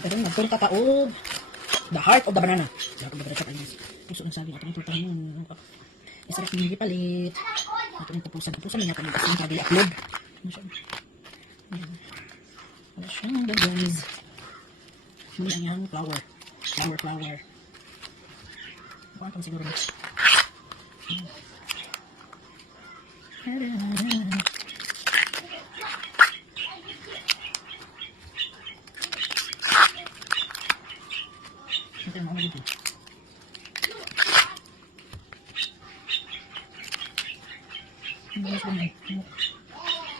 Pero nagturta pa o the heart of the banana. Dapat magdara tayo guys. Puso ng saging atong turta mo. Isarap yung gipalit. Ito yung tapusan niya kami kasi yung upload. Ano siya? Ano siya mga guys. Muli ang yung flower. Flower. Bukan kang siguro. Ito yung mga dito.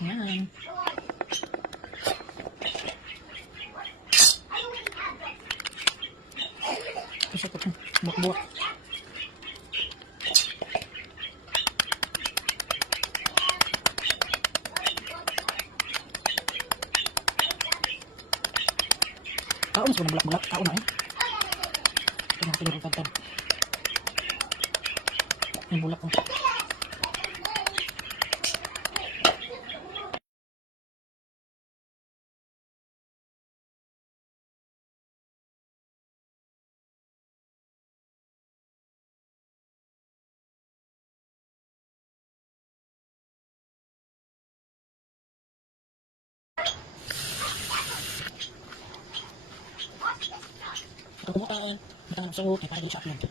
Yan. Isa ko itong buwak-buwak. Kaon mas ko na bulak-bulak. Kaon na eh. Ito na tulog ang tagtag. Yung bulak ko. Ito kumutaan. Matang ng suhok. Para din siya upload.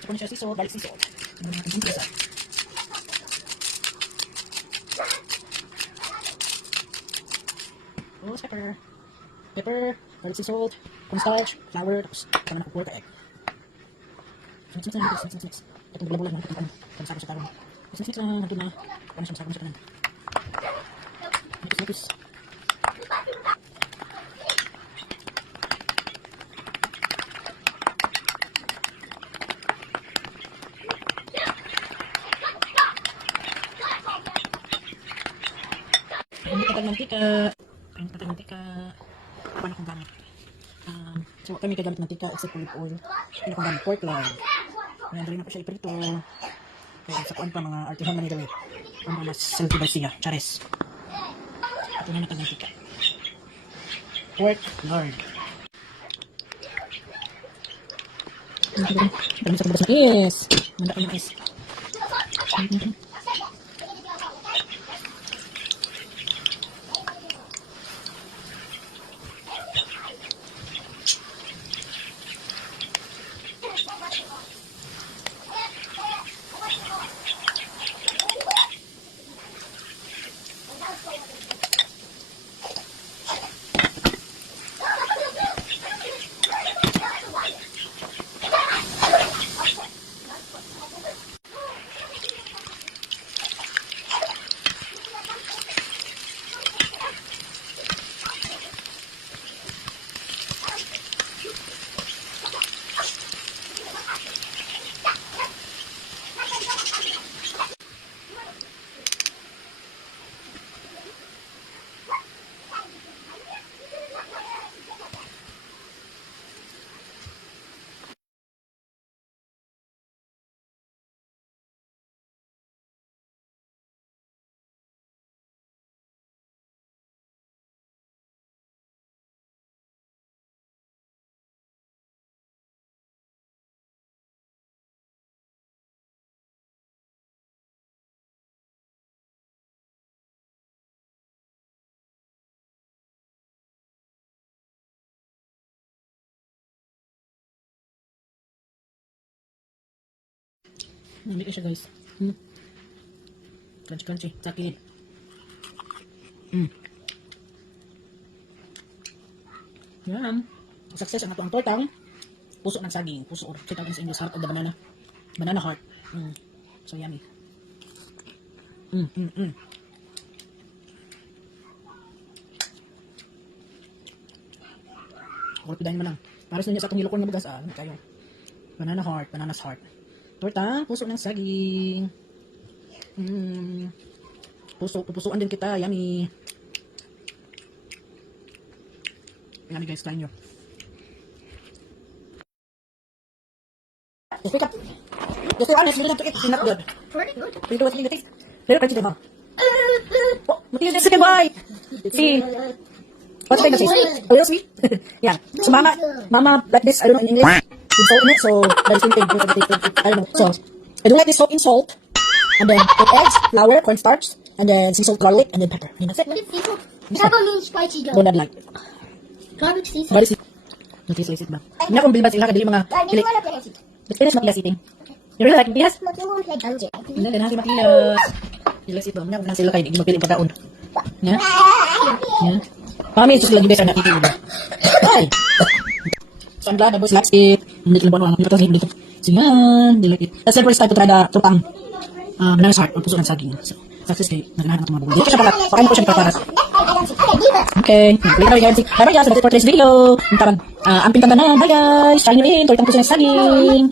Ito na siya sisod. Balik sisod. Ito na natin sisod. Rose pepper. Garlic sea salt, cornstarch, flour, tapos ito na pork egg. Mix. Itong bula-bula na, itong pansako sa tarong. Mix lang, nandun na. Paano siya masako sa kanan. Mix. Tatag mantika. Paano kong gamit? So, kami kagamit mantika except olive oil. Paano kong gamit? Pork lard. Ayan, dali na po siya iprito. Kaya sa kuwan pa mga artihon na nidawit. Ang mga mas salty ba siya? Chares. Ito na natag mantika. Pork lard. Dali sa kababas na is. Manda ko ng is. Namit siya guys. Crunchy crunchy. Sa kilid. Yan. Success ang ato ang tortang. Puso ng saging. Puso or kita sa English heart of the banana. Banana heart. So yummy. Or pidahin man lang. Para sa inyo sa atong hilokon nga bugas kayo. Banana heart, banana's heart. Torta, puso ng saging. Pupusuan din kita, yummy. Yummy guys, kain nyo. Just pick up. Just be honest, you didn't have to eat. It's not good. Pretty good. You do what's in the taste. Very crunchy, diba? Oh, Matilda, second bite. See. What's the taste? A little sweet? Yeah. So mama like this, I don't know in English. With salt in it, so that's the same thing. I don't know. So, I do like this soaked in salt. And then put eggs, flour, cornstarch, and then sea salt, garlic, and then pepper. And that's it. What is seafood? Crab means spicy Don't though. add like. Crab is seafood. Bali si. Don't taste like it ba? Hindi akong bilbat sila kadili mga I kili. didn't want to play it. But finish Matilas eating. You really like Matilas? But you won't play Gunja. And then natin Matilas. Matilas ito. Hindi ako na sila kayo. Hindi mapili pagkaon. Yeah? Yeah. Kami, just lagi guys ang nakikinig. Ay! So I'm glad the boys likes it. Hindi ko lang ano. Hindi ko so yan. They like it. That's the first time to try the trupang. Banana's heart. Or puso ng saging. So, success kayo. Naganahan ng mga bubuli. Dito siya pala. Pakain ko siya preparas. Okay. Play na guys. Bye guys. That's it for today's video. Ang pintaban na. Bye guys. Try nyo in. Tortang puso ng saging.